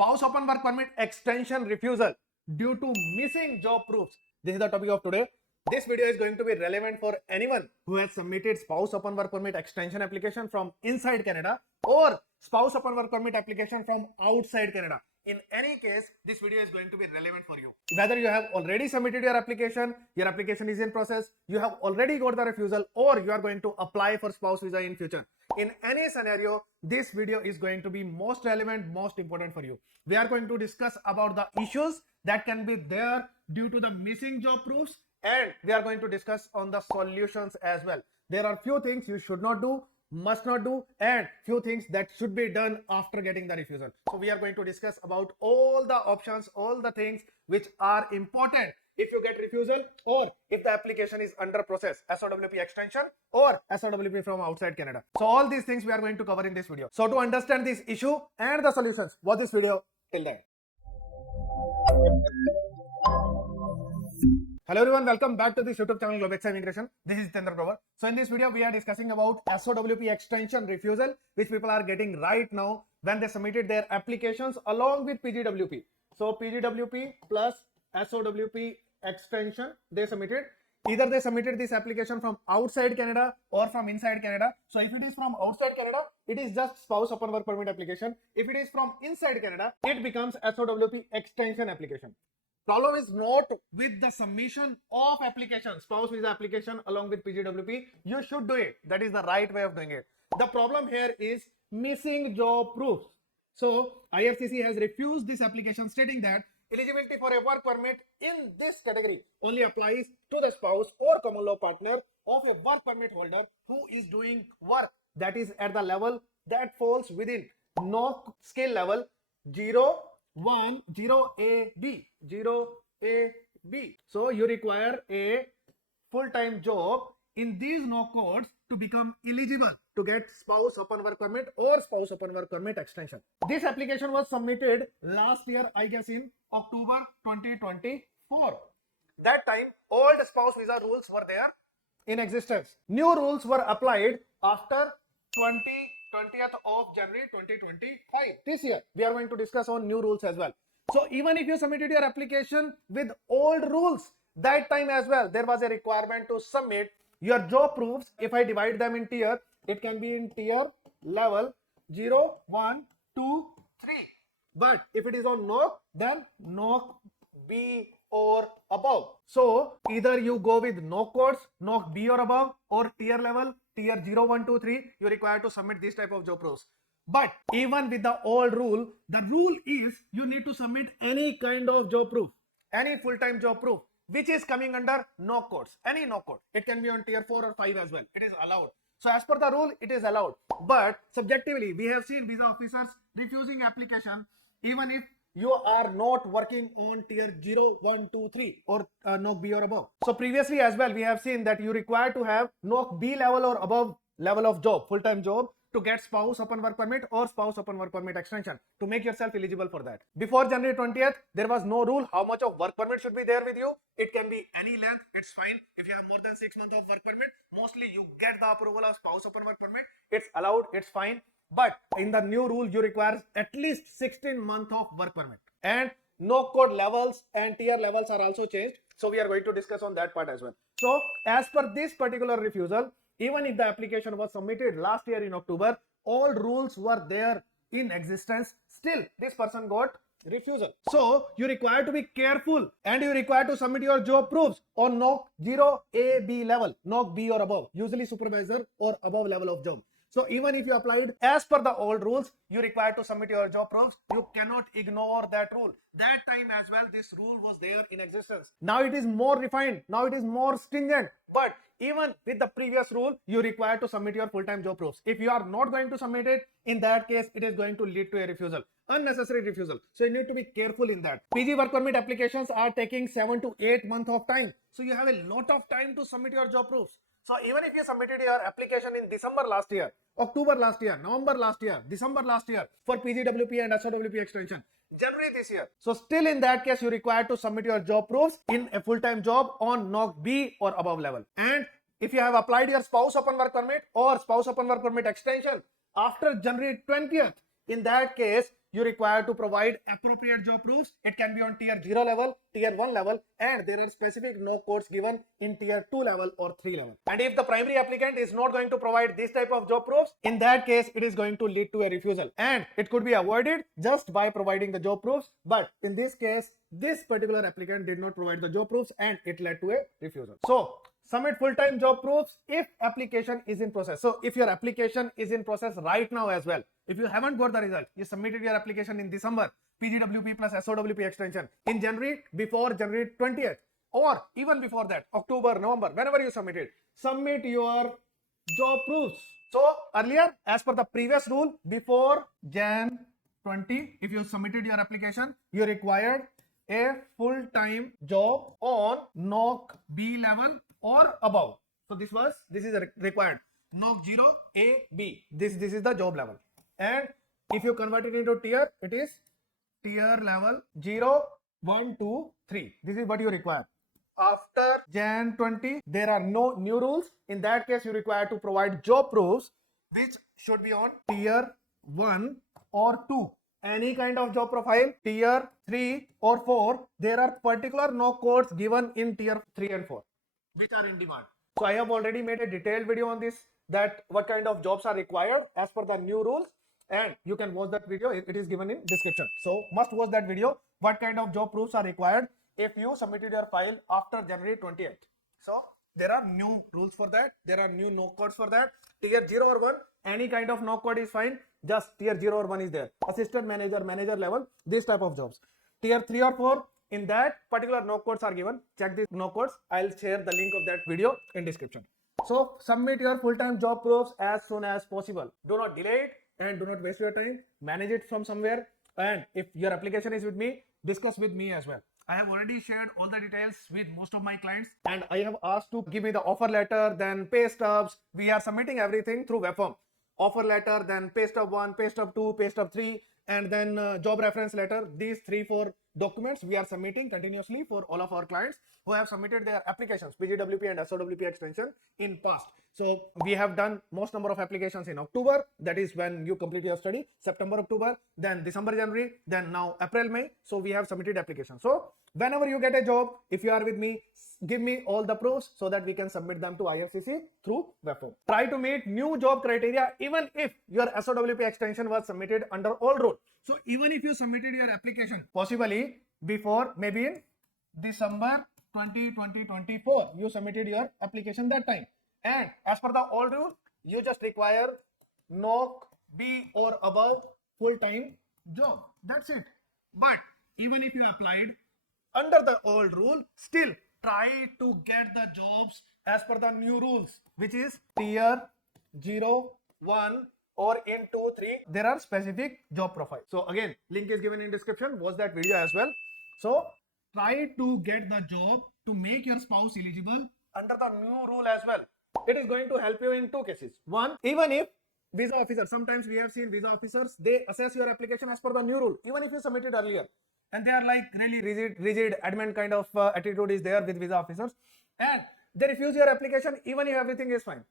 spouse open work permit extension refusal due to missing job proofs. This is the topic of today. This video is going to be relevant for anyone who has submitted spouse open work permit extension application from inside Canada or spouse open work permit application from outside Canada. In any case, this video is going to be relevant for you. Whether you have already submitted your application is in process, you have already got the refusal, or you are going to apply for spouse visa in future. In any scenario, this video is going to be most relevant, most important for you. We are going to discuss about the issues that can be there due to the missing job proofs, and we are going to discuss on the solutions as well. There are few things you should not do, must not do, and few things that should be done after getting the refusal. So we are going to discuss about all the options, all the things which are important if you get refusal or if the application is under process, SOWP extension or SOWP from outside Canada. So all these things we are going to cover in this video. So to understand this issue and the solutions, watch this video till then. Hello everyone, welcome back to this YouTube channel Global Immigration. This is Jitender Grover. So in this video, we are discussing about SOWP extension refusal, which people are getting right now when they submitted their applications along with PGWP. So PGWP plus SOWP extension they submitted. Either they submitted this application from outside Canada or from inside Canada. So if it is from outside Canada, it is just spouse open work permit application. If it is from inside Canada, it becomes SOWP extension application. Problem is not with the submission of application, spouse visa application along with PGWP. You should do it. That is the right way of doing it. The problem here is missing job proofs. So IRCC has refused this application, stating that eligibility for a work permit in this category only applies to the spouse or common law partner of a work permit holder who is doing work that is at the level that falls within no skill level 0A B. So you require a full-time job in these no codes to become eligible to get spouse open work permit or spouse open work permit extension. This application was submitted last year, I guess in October 2024. That time, old spouse visa rules were there in existence. New rules were applied after 20th of January 2025. This year, we are going to discuss on new rules as well. So even if you submitted your application with old rules, that time as well, there was a requirement to submit your job proofs. If I divide them in tier, it can be in tier level 0, 1, 2, 3. But if it is on NOC, then NOC B or above. So either you go with NOC codes, NOC B or above, or tier level, tier 0, 1, 2, 3, you require to submit this type of job proofs. But even with the old rule, the rule is you need to submit any kind of job proof, any full-time job proof, which is coming under NOC codes, any NOC code. It can be on tier 4 or 5 as well. It is allowed. So as per the rule, it is allowed. But subjectively, we have seen visa officers refusing application even if you are not working on tier 0, 1, 2, 3 or NOC B or above. So previously as well, we have seen that you require to have NOC B level or above level of job, full-time job, to get spouse open work permit or spouse open work permit extension to make yourself eligible for that. Before January 20th, there was no rule how much of work permit should be there with you. It can be any length, it's fine. If you have more than 6 months of work permit, mostly you get the approval of spouse open work permit. It's allowed, it's fine. But in the new rule, you require at least 16 months of work permit. And no code levels and tier levels are also changed. So we are going to discuss on that part as well. So as per this particular refusal, even if the application was submitted last year in October, all rules were there in existence. Still, this person got refusal. So you require to be careful and you require to submit your job proofs on NOC 0A B level, NOC B or above, usually supervisor or above level of job. So even if you applied as per the old rules, you require to submit your job proofs. You cannot ignore that rule. That time as well, this rule was there in existence. Now it is more refined. Now it is more stringent. But even with the previous rule, you require to submit your full-time job proofs. If you are not going to submit it, in that case, it is going to lead to a refusal, unnecessary refusal. So you need to be careful in that. PG work permit applications are taking 7 to 8 months of time. So you have a lot of time to submit your job proofs. So even if you submitted your application in December last year, October last year, November last year, December last year for PGWP and SOWP extension, January this year. So still in that case, you require to submit your job proofs in a full-time job on NOC B or above level. And if you have applied your spouse open work permit or spouse open work permit extension after January 20th, in that case, you require to provide appropriate job proofs. It can be on tier 0 level, tier 1 level, and there are specific no codes given in tier 2 level or 3 level. And if the primary applicant is not going to provide this type of job proofs, in that case, it is going to lead to a refusal, and it could be avoided just by providing the job proofs. But in this case, this particular applicant did not provide the job proofs and it led to a refusal. So submit full-time job proofs if application is in process. So if your application is in process right now as well, if you haven't got the result, you submitted your application in December, PGWP plus SOWP extension in January, before January 20th, or even before that, October, November, whenever you submit it, submit your job proofs. So earlier, as per the previous rule, before Jan 20, if you submitted your application, you required a full-time job on NOC B level or above. So this is required. NOC 0 A B. This is the job level. And if you convert it into tier, it is tier level 0, 1, 2, 3. This is what you require. After Jan 20, there are no new rules. In that case, you require to provide job proofs which should be on tier 1 or 2. Any kind of job profile, tier 3 or 4, there are particular no codes given in tier 3 and 4 which are in demand. So I have already made a detailed video on this, that what kind of jobs are required as per the new rules, and you can watch that video. It is given in description. So must watch that video. What kind of job proofs are required if you submitted your file after January 20th. So there are new rules for that. There are new no codes for that. Tier 0 or 1, any kind of no code is fine. Just tier 0 or 1 is there. Assistant manager, manager level, this type of jobs. Tier 3 or 4, in that particular no codes are given. Check these no codes. I'll share the link of that video in description. So submit your full-time job proofs as soon as possible. Do not delay it and do not waste your time. Manage it from somewhere. And if your application is with me, discuss with me as well. I have already shared all the details with most of my clients, and I have asked to give me the offer letter, then pay stubs. We are submitting everything through web form. Offer letter, then pay stub 1, pay stub 2, pay stub 3, and then job reference letter. These 3-4 documents we are submitting continuously for all of our clients who have submitted their applications, PGWP and SOWP extension, in past. So we have done most number of applications in October, that is when you complete your study, September, October, then December, January, then now April, May. So we have submitted applications. So whenever you get a job, if you are with me, give me all the proofs so that we can submit them to IRCC through web form. Try to meet new job criteria even if your SOWP extension was submitted under old rule. So even if you submitted your application possibly before, maybe in December 2024, you submitted your application that time, and as per the old rule, you just require NOC B or above full-time job. That's it. But even if you applied under the old rule, still try to get the jobs as per the new rules, which is tier 0, 1 or in 2, 3. There are specific job profiles. So again, link is given in description. Watch that video as well. So try to get the job to make your spouse eligible under the new rule as well. It is going to help you in 2 cases. One, even if visa officer, sometimes we have seen visa officers, they assess your application as per the new rule, even if you submitted earlier, and they are like really rigid admin kind of attitude is there with visa officers, and they refuse your application even if everything is fine,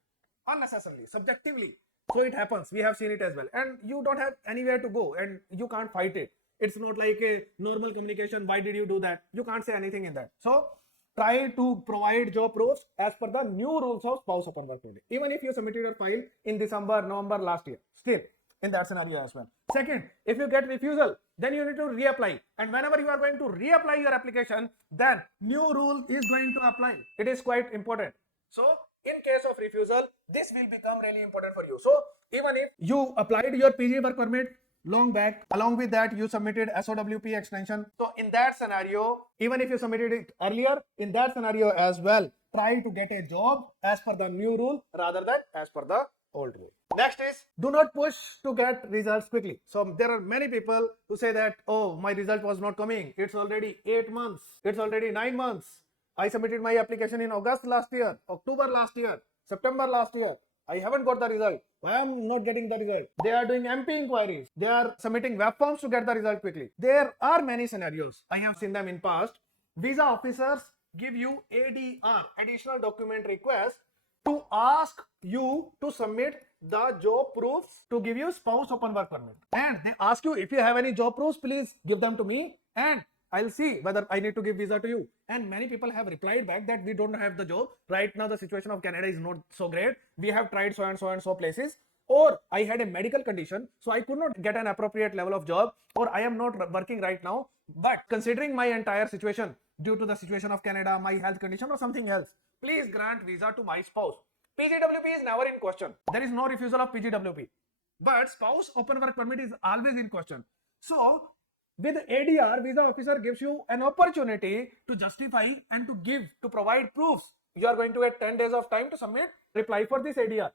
unnecessarily, subjectively. So it happens. We have seen it as well, and you don't have anywhere to go and you can't fight it. It's not like a normal communication. Why did you do that? You can't say anything in that. So try to provide job proofs as per the new rules of spouse upon work permit, even if you submitted your file in December, November last year, still in that scenario as well. Second, if you get refusal, then you need to reapply, and whenever you are going to reapply your application, then new rule is going to apply. It is quite important. So in case of refusal, this will become really important for you. So even if you applied your PG work permit long back, along with that you submitted SOWP extension, so in that scenario, even if you submitted it earlier, in that scenario as well, try to get a job as per the new rule rather than as per the old rule. Next is, do not push to get results quickly. So there are many people who say that, oh, my result was not coming, it's already 8 months, it's already 9 months, I submitted my application in August last year, October last year, September last year, I haven't got the result. Why am not getting the result? They are doing MP inquiries. They are submitting web forms to get the result quickly. There are many scenarios. I have seen them in past. Visa officers give you ADR, additional document request, to ask you to submit the job proofs to give you spouse open work permit. And they ask you, if you have any job proofs, please give them to me and I'll see whether I need to give visa to you. And many people have replied back that we don't have the job. Right now, the situation of Canada is not so great. We have tried so and so and so places. Or I had a medical condition, so I could not get an appropriate level of job, or I am not working right now. But considering my entire situation, due to the situation of Canada, my health condition or something else, please grant visa to my spouse. PGWP is never in question. There is no refusal of PGWP. But spouse open work permit is always in question. So with ADR, visa officer gives you an opportunity to justify and to provide proofs. You are going to get 10 days of time to submit, reply for this ADR.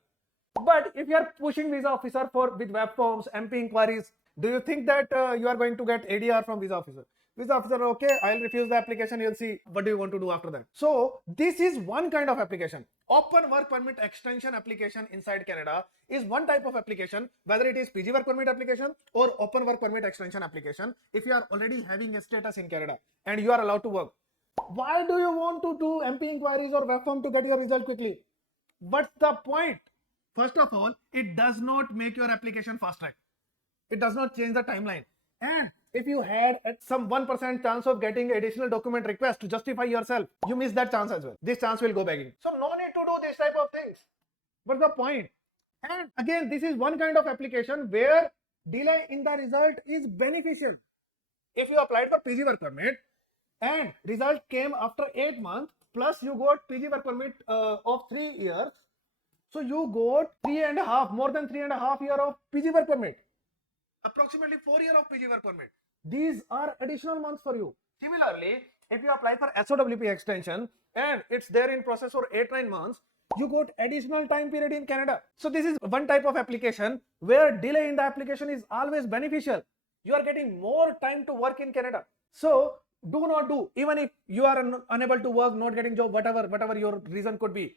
But if you are pushing visa officer with web forms, MP inquiries, do you think that you are going to get ADR from visa officer? Visa officer, okay, I'll refuse the application. You'll see what do you want to do after that. So this is one kind of application. Open work permit extension application inside Canada is one type of application, whether it is PG work permit application or open work permit extension application. If you are already having a status in Canada and you are allowed to work, why do you want to do MP inquiries or web form to get your result quickly? What's the point? First of all, it does not make your application fast track. It does not change the timeline. And if you had some 1% chance of getting additional document request to justify yourself, you miss that chance as well. This chance will go begging. So no need to do this type of things. What's the point? And again, this is one kind of application where delay in the result is beneficial. If you applied for PG work permit and result came after 8 months, plus you got PG work permit of 3 years, so you got more than 3.5 years of PG work permit. Approximately 4 years of PG work permit. These are additional months for you. Similarly, if you apply for SOWP extension and it's there in process for 8-9 months, you got additional time period in Canada. So this is one type of application where delay in the application is always beneficial. You are getting more time to work in Canada. So do not do, even if you are unable to work, not getting job, whatever your reason could be.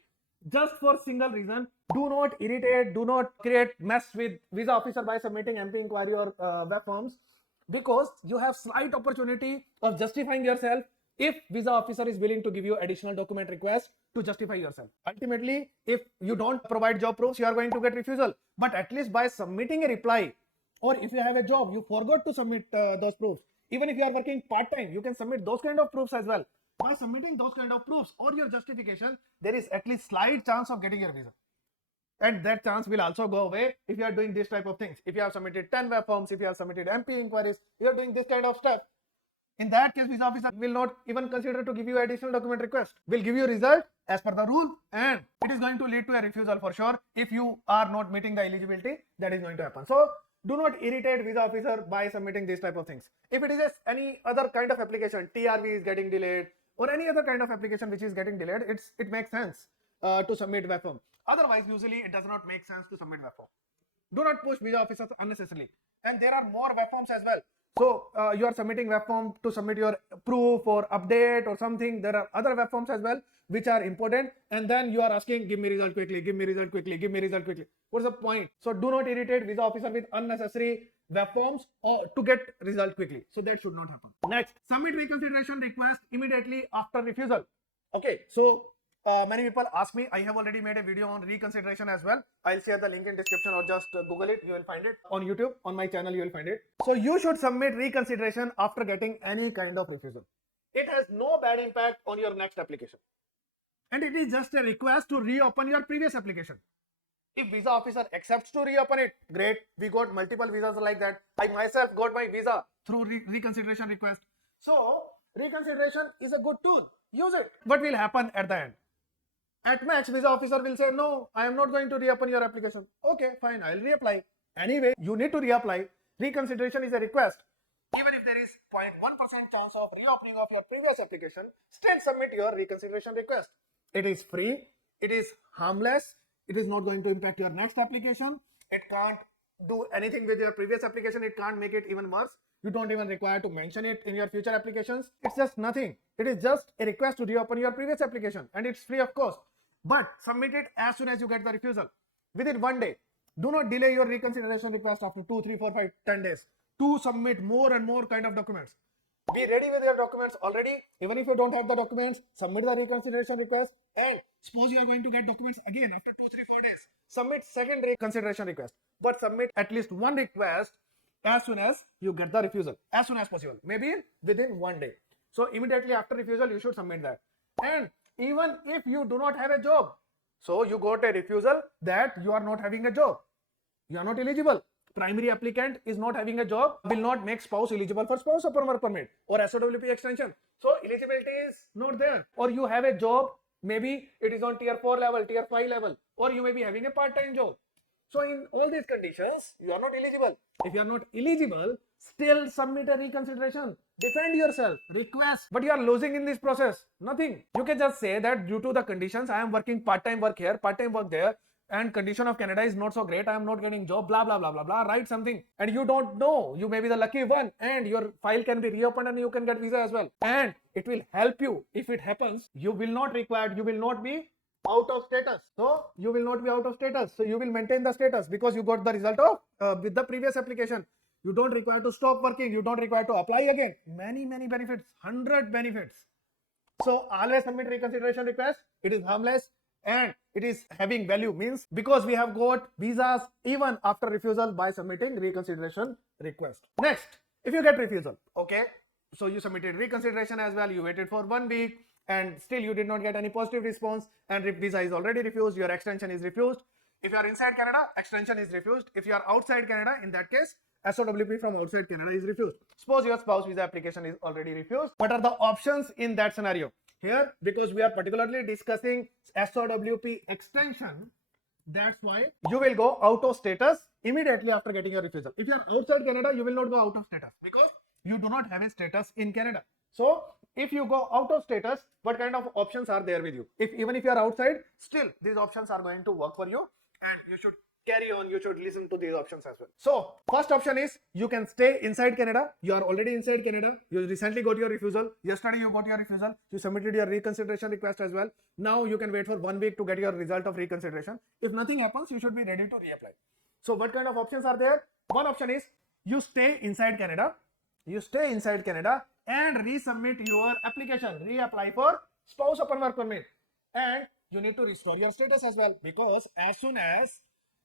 Just for single reason, do not irritate, do not create mess with visa officer by submitting MP inquiry or web forms, because you have slight opportunity of justifying yourself if visa officer is willing to give you additional document request to justify yourself. Ultimately, if you don't provide job proofs, you are going to get refusal. But at least by submitting a reply, or if you have a job, you forgot to submit those proofs. Even if you are working part-time, you can submit those kind of proofs as well. By submitting those kind of proofs or your justification, there is at least slight chance of getting your visa. And that chance will also go away if you are doing this type of things. If you have submitted 10 web forms, if you have submitted MP inquiries, you are doing this kind of stuff. In that case, visa officer will not even consider to give you additional document request. Will give you a result as per the rule, and it is going to lead to a refusal for sure. If you are not meeting the eligibility, that is going to happen. So do not irritate visa officer by submitting these type of things. If it is any other kind of application, TRV is getting delayed, or any other kind of application which is getting delayed, it makes sense to submit web form. Otherwise, usually it does not make sense to submit web form. Do not push visa officers unnecessarily. And there are more web forms as well. So you are submitting web form to submit your proof or update or something. There are other web forms as well which are important, and then you are asking, give me result quickly, give me result quickly, give me result quickly. What's the point? So do not irritate visa officer with unnecessary web forms or to get result quickly. So that should not happen. Next, submit reconsideration request immediately after refusal. Okay, so many people ask me, I have already made a video on reconsideration as well. I'll share the link in description, or just Google it, you will find it. On YouTube, on my channel, you will find it. So you should submit reconsideration after getting any kind of refusal. It has no bad impact on your next application. And it is just a request to reopen your previous application. If visa officer accepts to reopen it, great. We got multiple visas like that. I myself got my visa through reconsideration request. So reconsideration is a good tool. Use it. What will happen at the end? At max, visa officer will say, no, I am not going to reopen your application. Okay, fine, I'll reapply. Anyway, you need to reapply. Reconsideration is a request. Even if there is 0.1% chance of reopening of your previous application, still submit your reconsideration request. It is free, it is harmless, it is not going to impact your next application. It can't do anything with your previous application, it can't make it even worse. You don't even require to mention it in your future applications. It's just nothing. It is just a request to reopen your previous application, and it's free of cost. But submit it as soon as you get the refusal. Within 1 day. Do not delay your reconsideration request after 2, 3, 4, 5, 10 days to submit more and more kind of documents. Be ready with your documents already. Even if you don't have the documents, submit the reconsideration request. And suppose you are going to get documents again after 2, 3, 4 days. Submit second reconsideration request. But submit at least one request as soon as you get the refusal. As soon as possible. Maybe within 1 day. So immediately after refusal, you should submit that. And even if you do not have a job, so you got a refusal that you are not having a job, you are not eligible. Primary applicant is not having a job, will not make spouse eligible for spouse upon work permit or SOWP extension. So eligibility is not there. Or you have a job, maybe it is on tier 4 level, tier 5 level, or you may be having a part-time job. So in all these conditions, you are not eligible. If you are not eligible, still submit a reconsideration. Defend yourself, request. But you are losing in this process. Nothing. You can just say that due to the conditions, I am working part-time work here, part-time work there, and condition of Canada is not so great, I am not getting job, blah, blah, blah, blah, blah. Write something. And you don't know. You may be the lucky one and your file can be reopened and you can get visa as well. And it will help you. If it happens, you will not require, you will not be out of status. So you will not be out of status. So you will maintain the status because you got the result of with the previous application. You don't require to stop working. You don't require to apply again. Many benefits, 100 benefits. So always submit reconsideration request. It is harmless and it is having value, means because we have got visas even after refusal by submitting reconsideration request. Next, if you get refusal, okay, so you submitted reconsideration as well, you waited for 1 week and still you did not get any positive response and visa is already refused, your extension is refused. If you are inside Canada, extension is refused. If you are outside Canada, in that case, SOWP from outside Canada is refused. Suppose your spouse visa application is already refused. What are the options in that scenario? Here, because we are particularly discussing SOWP extension, that's why you will go out of status immediately after getting your refusal. If you are outside Canada, you will not go out of status because you do not have a status in Canada. So if you go out of status, what kind of options are there with you? Even if you are outside, still these options are going to work for you and you should carry on, you should listen to these options as well. So first option is you can stay inside Canada. You are already inside Canada. You recently got your refusal. Yesterday you got your refusal. You submitted your reconsideration request as well. Now you can wait for 1 week to get your result of reconsideration. If nothing happens, you should be ready to reapply. So what kind of options are there? One option is you stay inside Canada. You stay inside Canada and resubmit your application. Reapply for spouse upon work permit. And you need to restore your status as well, because as soon as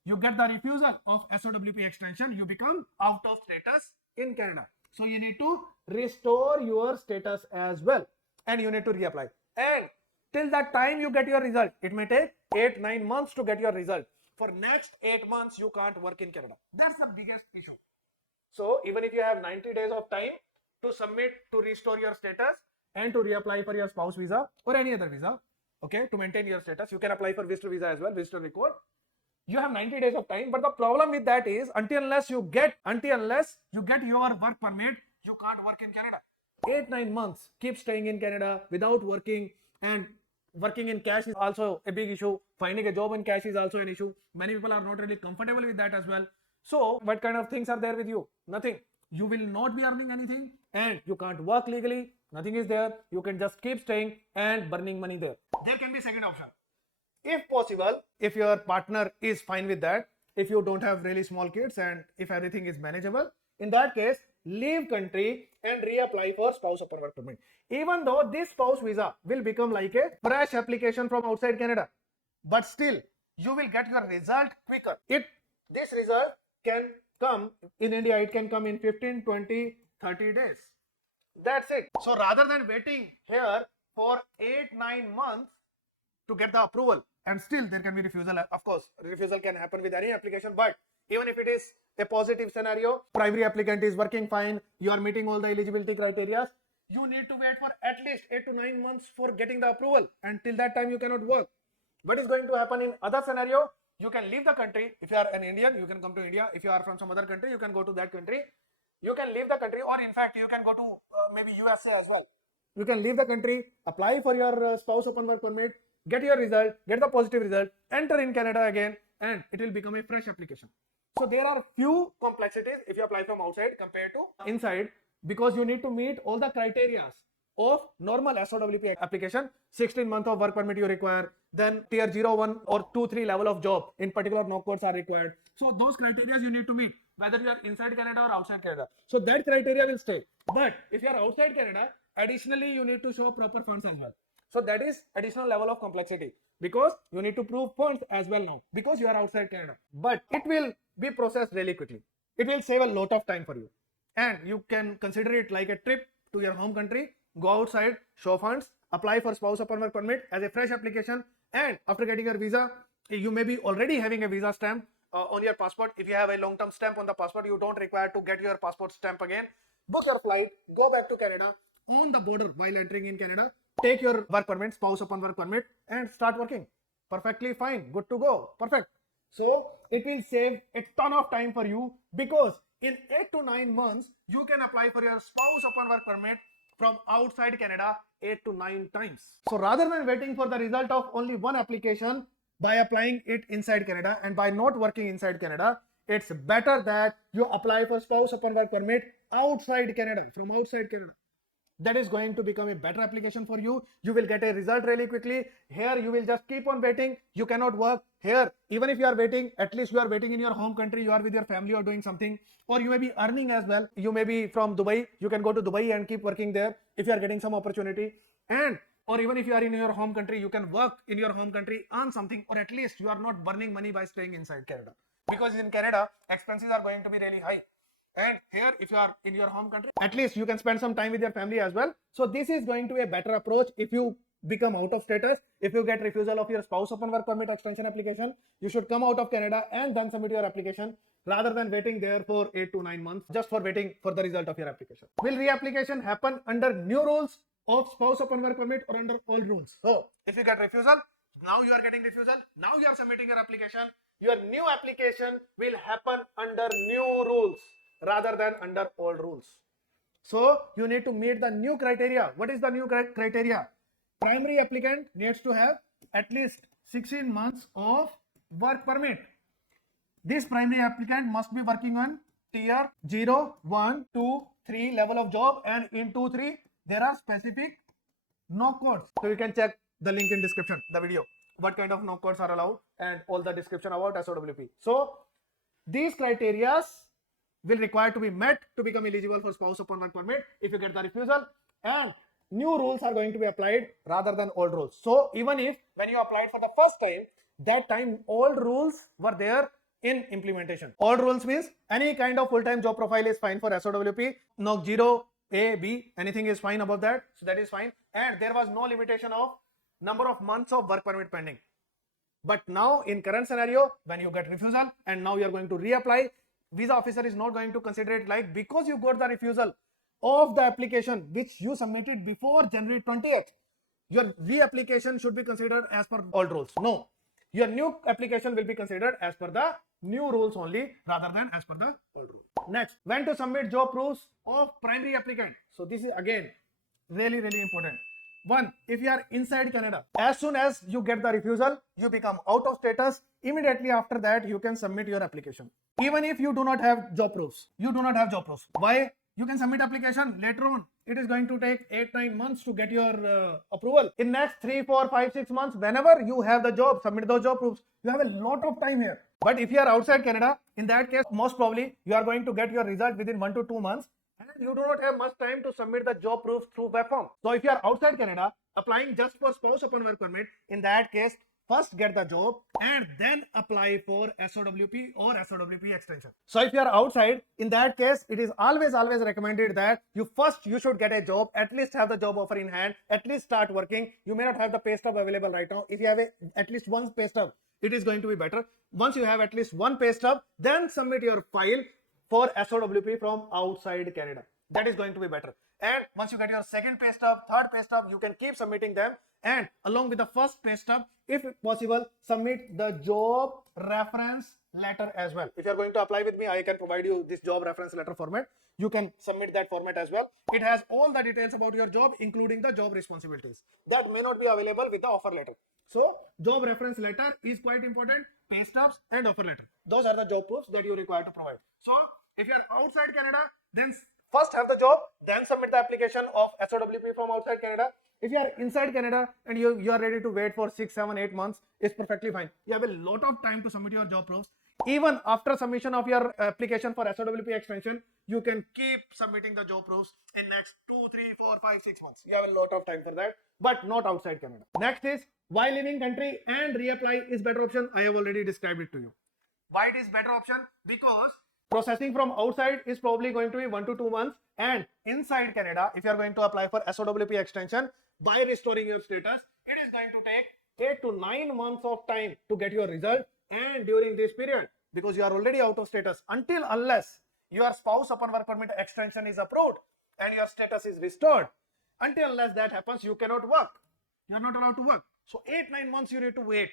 you get the refusal of SOWP extension, you become out of status in Canada. So you need to restore your status as well and you need to reapply. And till that time you get your result, it may take 8-9 months to get your result. For next 8 months, you can't work in Canada. That's the biggest issue. So even if you have 90 days of time to submit to restore your status and to reapply for your spouse visa or any other visa, okay, to maintain your status, you can apply for visitor visa as well, visitor record. You have 90 days of time, but the problem with that is unless you get your work permit, you can't work in Canada. 8-9 months, keep staying in Canada without working, and working in cash is also a big issue. Finding a job in cash is also an issue. Many people are not really comfortable with that as well. So what kind of things are there with you? Nothing. You will not be earning anything and you can't work legally. Nothing is there. You can just keep staying and burning money there. There can be second option. If possible, if your partner is fine with that, if you don't have really small kids and if everything is manageable, in that case, leave country and reapply for spouse upon work permit. Even though this spouse visa will become like a fresh application from outside Canada, but still you will get your result quicker. This result can come in India, it can come in 15, 20, 30 days. That's it. So rather than waiting here for 8-9 months to get the approval, and still there can be refusal. Of course, refusal can happen with any application, but even if it is a positive scenario, primary applicant is working fine, you are meeting all the eligibility criteria, you need to wait for at least 8 to 9 months for getting the approval, and till that time you cannot work. What is going to happen in other scenario? You can leave the country. If you are an Indian, you can come to India. If you are from some other country, you can go to that country. You can leave the country, or in fact you can go to maybe USA as well. You can leave the country, apply for your spouse upon work permit, get your result, get the positive result, enter in Canada again, and it will become a fresh application. So there are few complexities if you apply from outside compared to inside, because you need to meet all the criteria of normal SOWP application. 16 months of work permit you require, then tier 0, 1 or 2, 3 level of job, in particular no codes are required. So those criteria you need to meet, whether you are inside Canada or outside Canada. So that criteria will stay. But if you are outside Canada, additionally you need to show proper funds as well. So that is additional level of complexity, because you need to prove funds as well now, because you are outside Canada. But it will be processed really quickly. It will save a lot of time for you, and you can consider it like a trip to your home country. Go outside, show funds, apply for spouse upon work permit as a fresh application, and after getting your visa, you may be already having a visa stamp on your passport. If you have a long-term stamp on the passport, you don't require to get your passport stamp again. Book your flight, go back to Canada. On the border while entering in Canada, take your work permit, spouse upon work permit, and start working. Perfectly fine, good to go, perfect. So it will save a ton of time for you, because in 8 to 9 months you can apply for your spouse upon work permit from outside Canada 8 to 9 times. So rather than waiting for the result of only one application by applying it inside Canada and by not working inside Canada, it's better that you apply for spouse upon work permit outside Canada, from outside Canada. That is going to become a better application for you. You will get a result really quickly. Here you will just keep on waiting. You cannot work here. Even if you are waiting, at least you are waiting in your home country. You are with your family or doing something, or you may be earning as well. You may be from Dubai. You can go to Dubai and keep working there if you are getting some opportunity. And or even if you are in your home country, you can work in your home country, earn something, or at least you are not burning money by staying inside Canada, because in Canada expenses are going to be really high. And here, if you are in your home country, at least you can spend some time with your family as well. So this is going to be a better approach. If you become out of status, if you get refusal of your spouse upon work permit extension application, you should come out of Canada and then submit your application, rather than waiting there for 8 to 9 months just for waiting for the result of your application. Will reapplication happen under new rules of spouse upon work permit or under old rules? So if you get refusal, now you are getting refusal, now you are submitting your application, your new application will happen under new rules rather than under old rules. So you need to meet the new criteria. What is the new criteria? Primary applicant needs to have at least 16 months of work permit. This primary applicant must be working on tier 0, 1, 2, 3 level of job, and in 2, 3 there are specific no codes. So you can check the link in description, the video, what kind of no codes are allowed and all the description about SOWP. So these criteria will require to be met to become eligible for spouse upon work permit if you get the refusal, and new rules are going to be applied rather than old rules. So even if when you applied for the first time, that time old rules were there in implementation. Old rules means any kind of full-time job profile is fine for SOWP. No 0, A, B, anything is fine above that. So that is fine. And there was no limitation of number of months of work permit pending. But now in current scenario, when you get refusal and now you are going to reapply, visa officer is not going to consider it like because you got the refusal of the application which you submitted before January 20th, your reapplication should be considered as per old rules. No, your new application will be considered as per the new rules only rather than as per the old rule. Next, when to submit job proofs of primary applicant. So this is again really important. One, if you are inside Canada, as soon as you get the refusal, you become out of status. Immediately after that, you can submit your application. Even if you do not have job proofs, Why? You can submit application later on. It is going to take 8-9 months to get your approval. In next 3, 4, 5, 6 months, whenever you have the job, submit those job proofs. You have a lot of time here. But if you are outside Canada, in that case, most probably you are going to get your result within 1 to 2 months. And you do not have much time to submit the job proofs through web form. So if you are outside Canada, applying just for spouse upon work permit, in that case, first get the job and then apply for SOWP or SOWP extension. So if you are outside, in that case, it is always recommended that you should get a job, at least have the job offer in hand, at least start working. You may not have the pay stub available right now. If you have at least one pay stub, it is going to be better. Once you have at least one pay stub, then submit your file for SOWP from outside Canada. That is going to be better. And once you get your second pay stub, third pay stub, you can keep submitting them. And along with the first pay stub, if possible, submit the job reference letter as well. If you are going to apply with me, I can provide you this job reference letter format. You can submit that format as well. It has all the details about your job, including the job responsibilities. That may not be available with the offer letter. So, job reference letter is quite important. Pay stubs and offer letter. Those are the job proofs that you require to provide. So, if you are outside Canada, then first have the job, then submit the application of SOWP from outside Canada. If you are inside Canada and you are ready to wait for 6, 7, 8 months, it's perfectly fine. You have a lot of time to submit your job proofs. even after submission of your application for SOWP extension, you can keep submitting the job proofs in next 2, 3, 4, 5, 6 months. You have a lot of time for that, but not outside Canada. Next is why leaving country and reapply is better option. I have already described it to you. Why it is better option? Because processing from outside is probably going to be 1 to 2 months, and inside Canada, if you are going to apply for SOWP extension by restoring your status, it is going to take 8 to 9 months of time to get your result. And during this period, because you are already out of status, unless your spouse upon work permit extension is approved and your status is restored, unless that happens, you cannot work. You are not allowed to work. So 8-9 months you need to wait.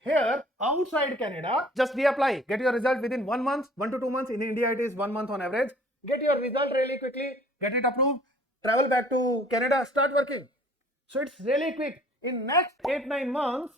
Here, outside Canada, just reapply. Get your result within 1 month, 1 to 2 months. In India, it is 1 month on average. Get your result really quickly, get it approved, travel back to Canada, start working. So it's really quick. In next 8-9 months,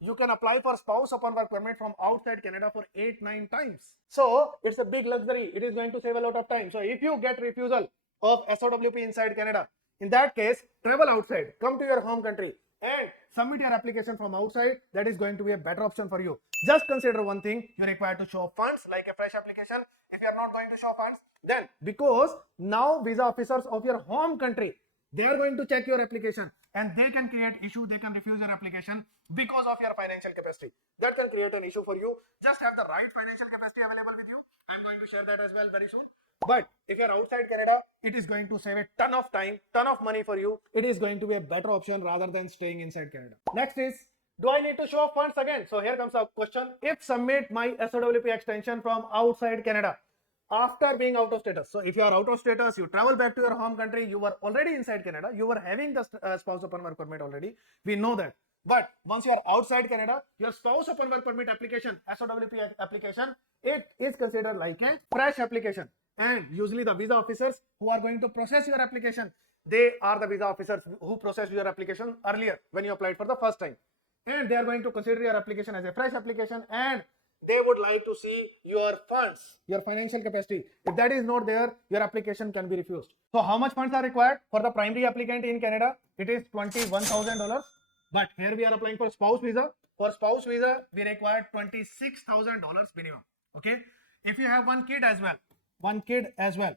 you can apply for spouse upon work permit from outside Canada for 8-9 times. So it's a big luxury. It is going to save a lot of time. So if you get refusal of SOWP inside Canada, in that case, travel outside, come to your home country and submit your application from outside. That is going to be a better option for you. Just consider one thing, you require to show funds like a fresh application. If you are not going to show funds, then because now visa officers of your home country, they are going to check your application and they can create issue, they can refuse your application because of your financial capacity. That can create an issue for you. Just have the right financial capacity available with you. I'm going to share that as well very soon. But if you're outside Canada, it is going to save a ton of time, ton of money for you. It is going to be a better option rather than staying inside Canada. Next is, do I need to show funds again? So here comes a question. If submit my SOWP extension from outside Canada after being out of status. So if you are out of status, you travel back to your home country, you were already inside Canada, you were having the spouse upon work permit already. We know that. But once you are outside Canada, your spouse upon work permit application, SOWP application, it is considered like a fresh application. And usually the visa officers who are going to process your application, they are the visa officers who processed your application earlier when you applied for the first time. And they are going to consider your application as a fresh application, and they would like to see your funds, your financial capacity. If that is not there, your application can be refused. So how much funds are required for the primary applicant in Canada? It is $21,000. But here we are applying for spouse visa. For spouse visa, we require $26,000 minimum. Okay. If you have one kid as well,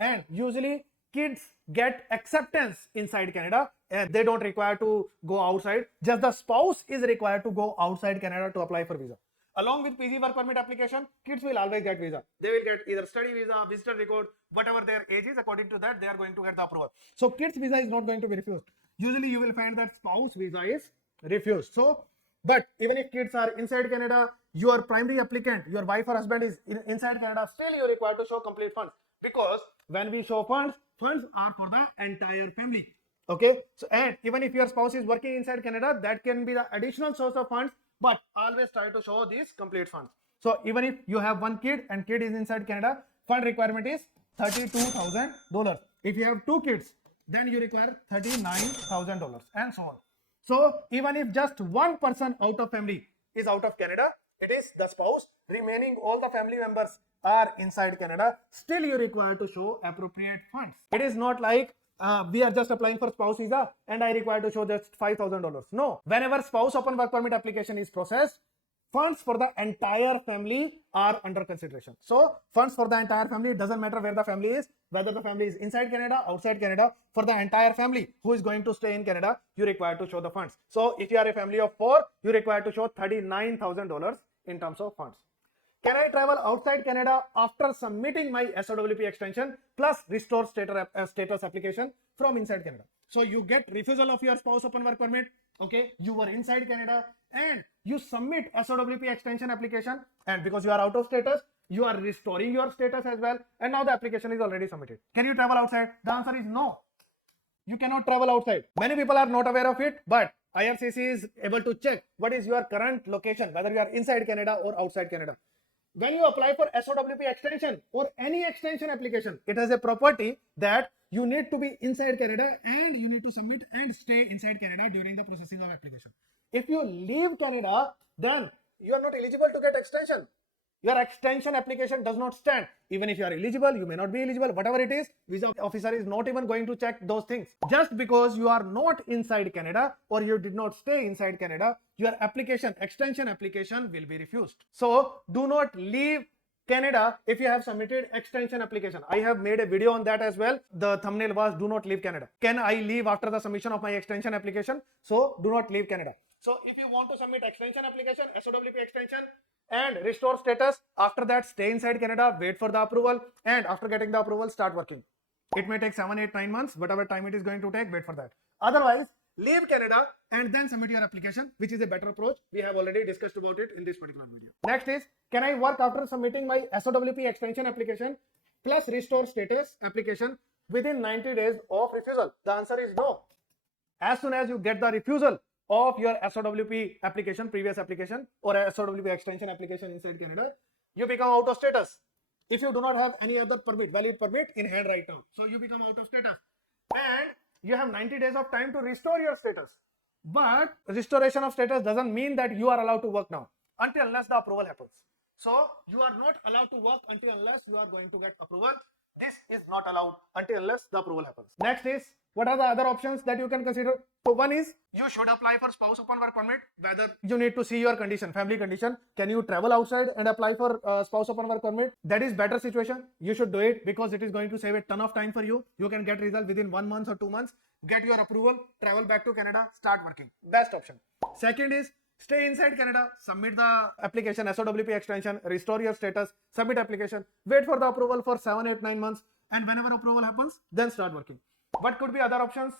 and usually kids get acceptance inside Canada and they don't require to go outside. Just the spouse is required to go outside Canada to apply for visa. Along with PG work permit application, kids will always get visa. They will get either study visa, visitor record, whatever their age is, according to that, they are going to get the approval. So kids visa is not going to be refused. Usually you will find that spouse visa is refused. So, but even if kids are inside Canada, your primary applicant, your wife or husband is inside Canada, still you are required to show complete funds. Because when we show funds, funds are for the entire family. Okay. So, and even if your spouse is working inside Canada, that can be the additional source of funds, but always try to show these complete funds. So even if you have one kid and kid is inside Canada, fund requirement is $32,000. If you have two kids, then you require $39,000 and so on. So even if just one person out of family is out of Canada, it is the spouse, remaining all the family members are inside Canada, still you require to show appropriate funds. It is not like we are just applying for spouse visa and I require to show just $5,000. No, whenever spouse upon work permit application is processed, funds for the entire family are under consideration. So funds for the entire family, it doesn't matter where the family is, whether the family is inside Canada, outside Canada, for the entire family who is going to stay in Canada, you require to show the funds. So if you are a family of 4, you require to show $39,000 in terms of funds. Can I travel outside Canada after submitting my SOWP extension plus restore status application from inside Canada? So you get refusal of your spouse upon work permit. Okay, you were inside Canada and you submit SOWP extension application, and because you are out of status, you are restoring your status as well, and now the application is already submitted. Can you travel outside? The answer is no. You cannot travel outside. Many people are not aware of it, but IRCC is able to check what is your current location, whether you are inside Canada or outside Canada. When you apply for SOWP extension or any extension application, it has a property that you need to be inside Canada and you need to submit and stay inside Canada during the processing of application. If you leave Canada, then you are not eligible to get extension. Your extension application does not stand. Even if you are eligible, you may not be eligible, whatever it is, visa officer is not even going to check those things. Just because you are not inside Canada or you did not stay inside Canada, your application, extension application will be refused. So do not leave Canada if you have submitted extension application. I have made a video on that as well. The thumbnail was do not leave Canada. Can I leave after the submission of my extension application? So do not leave Canada. So if you want to submit extension application, SOWP extension, and restore status, after that stay inside Canada, wait for the approval, and after getting the approval, start working. It may take 7, 8, 9 months, whatever time it is going to take, wait for that. Otherwise, leave Canada and then submit your application, which is a better approach. We have already discussed about it in this particular video. Next is, can I work after submitting my SOWP extension application plus restore status application within 90 days of refusal? The answer is no. As soon as you get the refusal of your SOWP application, previous application, or a SOWP extension application inside Canada, you become out of status. If you do not have any other permit, valid permit in hand right now, so you become out of status. And you have 90 days of time to restore your status. But restoration of status doesn't mean that you are allowed to work now until unless the approval happens. So you are not allowed to work until unless you are going to get approval. This is not allowed until unless the approval happens. Next is, what are the other options that you can consider? So one is, you should apply for spouse upon work permit. Whether you need to see your condition, family condition. Can you travel outside and apply for spouse upon work permit? That is better situation. You should do it because it is going to save a ton of time for you. You can get result within 1 month or 2 months. Get your approval, travel back to Canada, start working. Best option. Second is, stay inside Canada, submit the application, SOWP extension, restore your status, submit application, wait for the approval for 7, 8, 9 months, and whenever approval happens, then start working. What could be other options?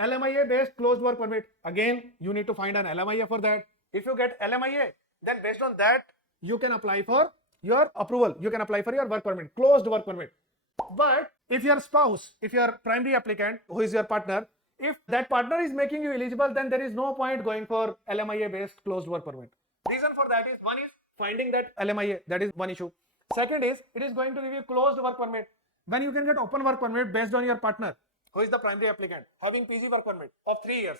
LMIA based closed work permit. Again, you need to find an LMIA for that. If you get LMIA, then based on that, you can apply for your approval. You can apply for your work permit, closed work permit. But if your spouse, if your primary applicant, who is your partner, if that partner is making you eligible, then there is no point going for LMIA based closed work permit. Reason for that is, one is finding that LMIA, that is one issue. Second is, it is going to give you closed work permit. When you can get open work permit based on your partner, who is the primary applicant, having PG work permit of 3 years.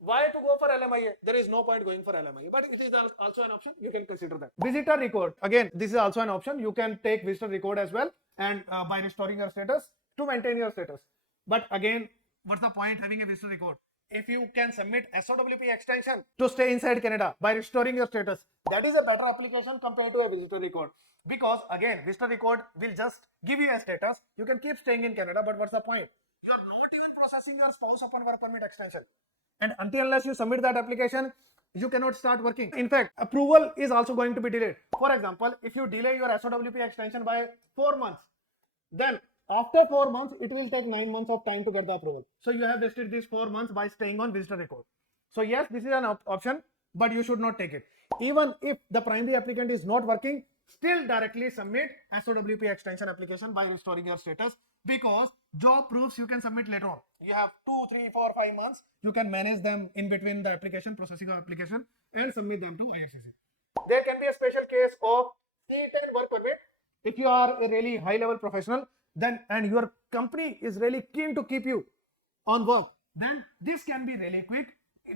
Why to go for LMIA? There is no point going for LMIA, but it is also an option. You can consider that. Visitor record. Again, this is also an option. You can take visitor record as well, and by restoring your status to maintain your status. But again, what's the point having a visitor record? If you can submit SOWP extension to stay inside Canada by restoring your status, that is a better application compared to a visitor record. Because again, visitor record will just give you a status. You can keep staying in Canada, but what's the point? You are not even processing your spouse upon work permit extension. And until unless you submit that application, you cannot start working. In fact, approval is also going to be delayed. For example, if you delay your SOWP extension by 4 months, then after 4 months, it will take 9 months of time to get the approval. So you have wasted these 4 months by staying on visitor record. So yes, this is an option, but you should not take it. Even if the primary applicant is not working, still directly submit SOWP extension application by restoring your status, because job proofs you can submit later on. You have 2, 3, 4, 5 months. You can manage them in between the application, processing of application, and submit them to IRCC. There can be a special case of C10 work permit. If you are a really high level professional, then and your company is really keen to keep you on work, then this can be really quick.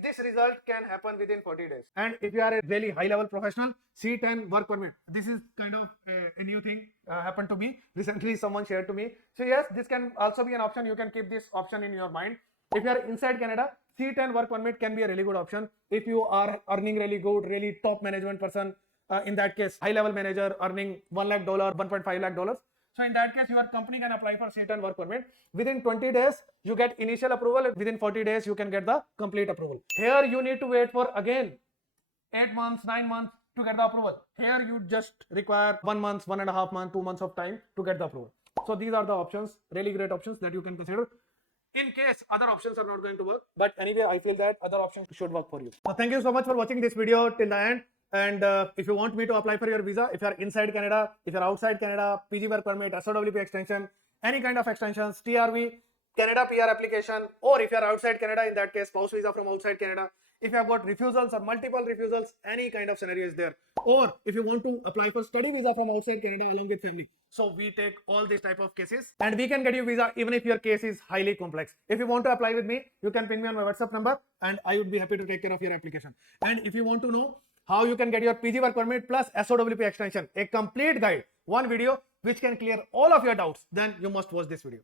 This result can happen within 40 days. And if you are a really high level professional, C10 work permit, this is kind of a new thing happened to me recently. Someone shared to me. So yes, this can also be an option. You can keep this option in your mind. If you are inside Canada, C10 work permit can be a really good option. If you are earning really good, really top management person, in that case, high level manager earning $1 lakh, $1.5 lakh. So in that case, your company can apply for C10 work permit. Within 20 days, you get initial approval. Within 40 days, you can get the complete approval. Here, you need to wait for again 8 months, 9 months to get the approval. Here, you just require 1 month, 1.5 months, 2 months of time to get the approval. So these are the options, really great options that you can consider. In case other options are not going to work, but anyway, I feel that other options should work for you. So thank you so much for watching this video till the end. And if you want me to apply for your visa, if you are inside Canada, if you are outside Canada, PG work permit, SOWP extension, any kind of extensions, TRV, Canada PR application, or if you are outside Canada, in that case, spouse visa from outside Canada, if you have got refusals or multiple refusals, any kind of scenario is there. Or if you want to apply for study visa from outside Canada along with family. So we take all these type of cases and we can get you visa even if your case is highly complex. If you want to apply with me, you can ping me on my WhatsApp number and I would be happy to take care of your application. And if you want to know how you can get your PG work permit plus SOWP extension, a complete guide, one video which can clear all of your doubts, then you must watch this video.